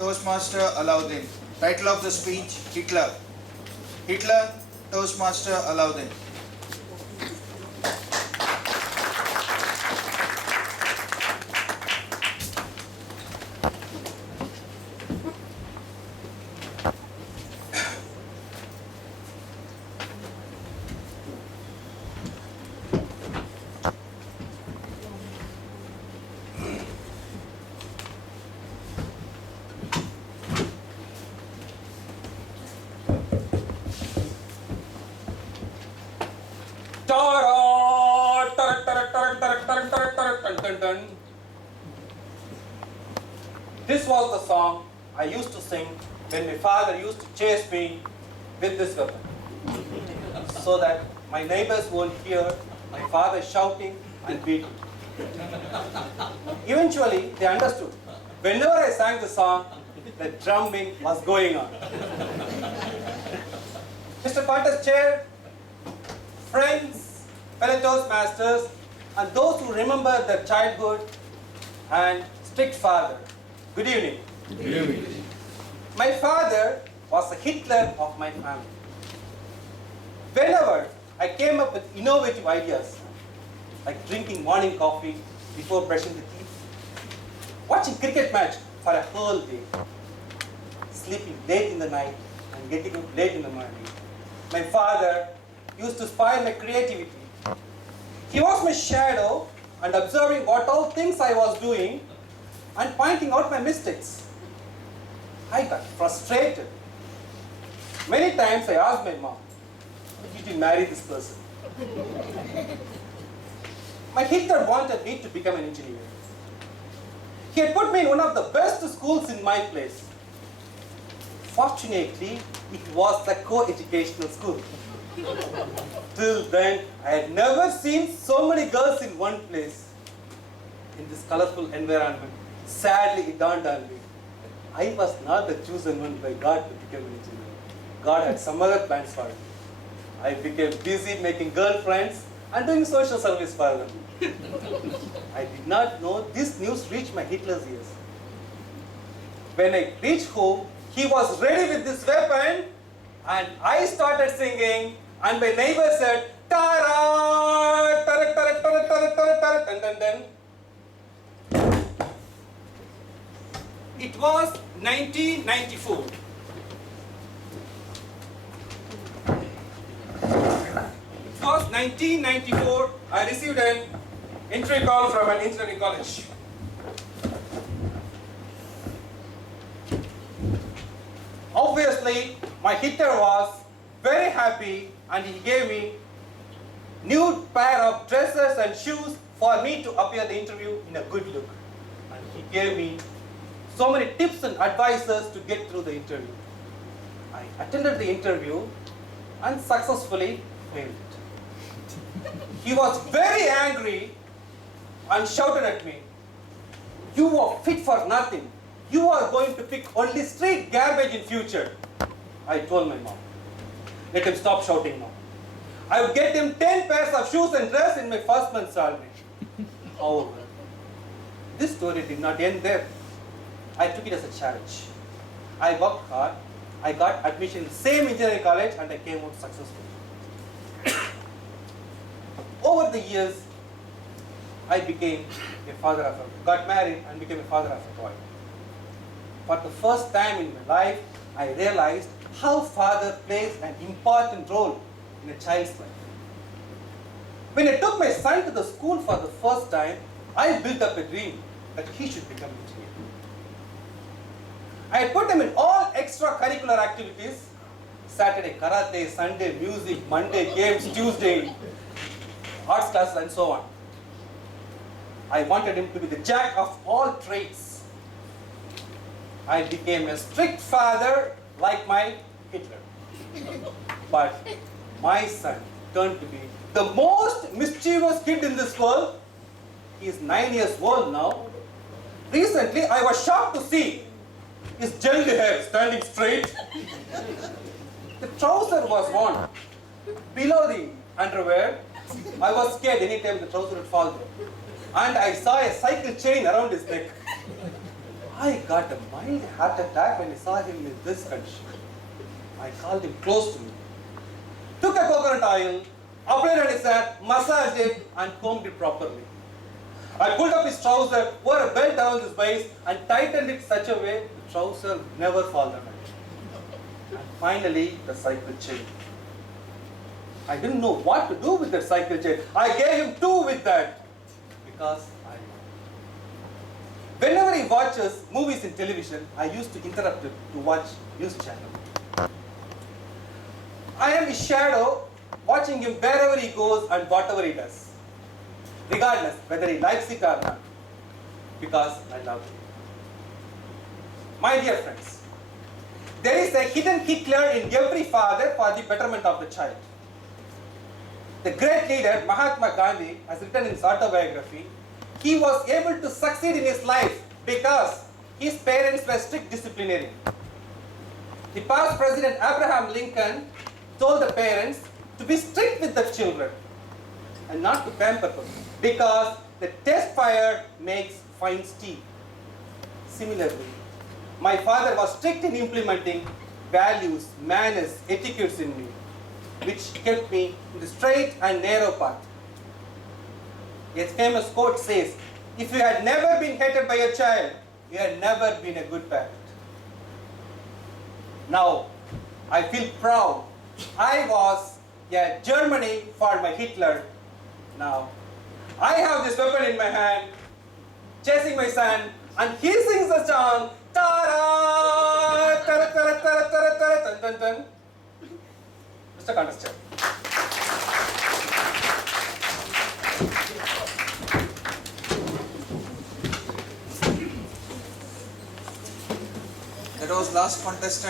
Toastmaster Alaauddin. Title of the speech, Hitler. Hitler, Toastmaster Alaauddin. This was the song I used to sing when my father used to chase me with this weapon, so that my neighbors won't hear my father shouting and beating. Eventually, they understood. Whenever I sang the song, the drumming was going on. Mr. Contest Chair, friends, fellow Toastmasters, and those who remember their childhood and strict father, good evening. Good evening. My father was the Hitler of my family. Whenever I came up with innovative ideas, like drinking morning coffee before brushing the teeth, watching cricket match for a whole day, sleeping late in the night and getting up late in the morning, my father used to spoil my creativity. He was my shadow and observing what all things I was doing and pointing out my mistakes. I got frustrated. Many times I asked my mom, "Why did you marry this person?" My Hitler wanted me to become an engineer. He had put me in one of the best schools in my place. Fortunately, it was a co-educational school. Till then, I had never seen so many girls in one place. In this colorful environment, sadly it dawned on me, I was not the chosen one by God to become an engineer. God had some other plans for me. I became busy making girlfriends and doing social service for them. I did not know this news reached my Hitler's ears. When I reached home, he was ready with this weapon, and I started singing, and my neighbor said, "Tara, tara, tara, tara, tara, tara, tara, dun, dun, dun." It was 1994. It was 1994. I received an entry call from an engineering college. Obviously, my Hitler was very happy and he gave me new pair of dresses and shoes for me to appear the interview in a good look. And he gave me so many tips and advices to get through the interview. I attended the interview and successfully failed it. He was very angry and shouted at me, "You are fit for nothing. You are going to pick only street garbage in future." I told my mom, "Let him stop shouting now. I would get him 10 pairs of shoes and dress in my first month's salary." However, this story did not end there. I took it as a challenge. I worked hard. I got admission in the same engineering college and I came out successful. Over the years, I became got married and became a father of a boy. For the first time in my life, I realized how father plays an important role in a child's life. When I took my son to the school for the first time, I built up a dream that he should become an engineer. I had put him in all extracurricular activities: Saturday karate, Sunday music, Monday games, Tuesday arts classes, and so on. I wanted him to be the jack of all trades. I became a strict father like my Hitler. But my son turned to be the most mischievous kid in this world. He is 9 years old now. Recently, I was shocked to see his gelled hair standing straight. The trouser was worn below the underwear. I was scared anytime the trouser would fall there. And I saw a cycle chain around his neck. I got a mild heart attack when I saw him in this condition. I called him close to me, took a coconut oil, applied on his hair, massaged it, and combed it properly. I pulled up his trouser, wore a belt around his waist, and tightened it such a way the trouser would never fall down. And finally, the cycle chain. I didn't know what to do with that cycle chain. I gave him 2 with that because I love him. Whenever he watches movies in television, I used to interrupt him to watch news channel. I am his shadow, watching him wherever he goes and whatever he does, regardless whether he likes it or not, because I love him. My dear friends, there is a hidden Hitler in every father for the betterment of the child. The great leader Mahatma Gandhi has written in his autobiography, he was able to succeed in his life because his parents were strict disciplinarians. The past President Abraham Lincoln told the parents to be strict with the children and not to pamper them because the test fire makes fine steel. Similarly, my father was strict in implementing values, manners, etiquettes in me, which kept me in the straight and narrow path. A famous quote says, if you had never been hated by your child, you had never been a good parent. Now, I feel proud. I was a Germany for my Hitler. Now, I have this weapon in my hand, chasing my son, and he sings the song, ta-da, ta-da, ta-da, ta-da, ta-da, ta-da, dun, dun, dun. Mr. Contestant. That was last contestant.